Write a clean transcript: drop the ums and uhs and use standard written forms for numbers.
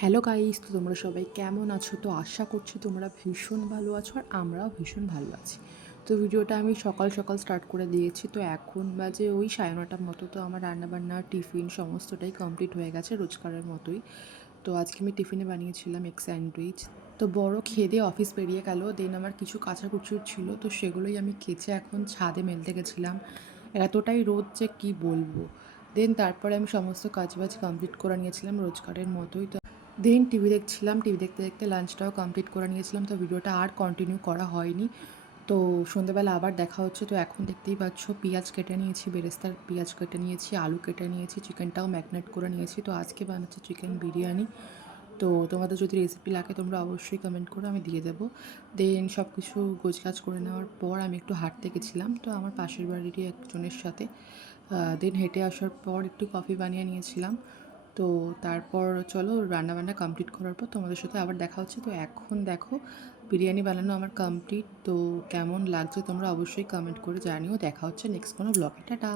Hello guys, তো তোমরা সবাই কেমন আছো? তো আশা করছি তোমরা ভীষণ ভালো আছো আর আমরাও ভীষণ ভালো আছি। তো ভিডিওটা আমি সকাল সকাল স্টার্ট করে দিয়েছি। তো এখন বাজে ওই 9:30টার মতো। তো আমার রান্নাবান্না টিফিন সমস্তটাই কমপ্লিট হয়ে গেছে রোজকারের মতোই। তো আজকে আমি টিফিনে বানিয়েছিলাম এগ স্যান্ডউইচ। তো বড় খেয়ে দিয়ে অফিস বেরিয়ে গেল। দেন আমার কিছু কাচাকুচুর ছিল, তো সেগুলোই আমি কেচে এখন ছাদে মেলতে গেছিলাম। এতটাই রোদ যে কি বলবো। দেন তারপরে আমি সমস্ত কাজবাজ কমপ্লিট করে নিয়েছিলাম রোজকারের মতোই। তো দেন টিভি দেখছিলাম, টিভি দেখতে দেখতে লাঞ্চটাও কমপ্লিট করে নিয়েছিলাম। তো ভিডিওটা আর কন্টিনিউ করা হয়নি। তো সন্ধ্যেবেলা আবার দেখা হচ্ছে। তো এখন দেখতেই পাচ্ছ পেঁয়াজ কেটে নিয়েছি, বেরেস্তার পেঁয়াজ কেটে নিয়েছি, আলু কেটে নিয়েছি, চিকেনটাও ম্যারিনেট করে নিয়েছি। তো আজকে বানাচ্ছি চিকেন বিরিয়ানি। তো তোমাদের যদি রেসিপি লাগে তোমরা অবশ্যই কমেন্ট করো, আমি দিয়ে দেবো। দেন সব কিছু গোছগাছ করে নেওয়ার পর আমি একটু হাঁটতে গেছিলাম, তো আমার পাশের বাড়িরই একজনের সাথে। দেন হেঁটে আসার পর একটু কফি বানিয়ে নিয়েছিলাম। তো তারপর চলো রান্নাবান্না কমপ্লিট করার পর তোমাদের সাথে আবার দেখা হচ্ছে। তো এখন দেখো বিরিয়ানি বানানো আমার কমপ্লিট। তো কেমন লাগছে তোমরা অবশ্যই কমেন্ট করে জানিও। দেখা হচ্ছে নেক্সট কোনো ব্লগে। টাটা।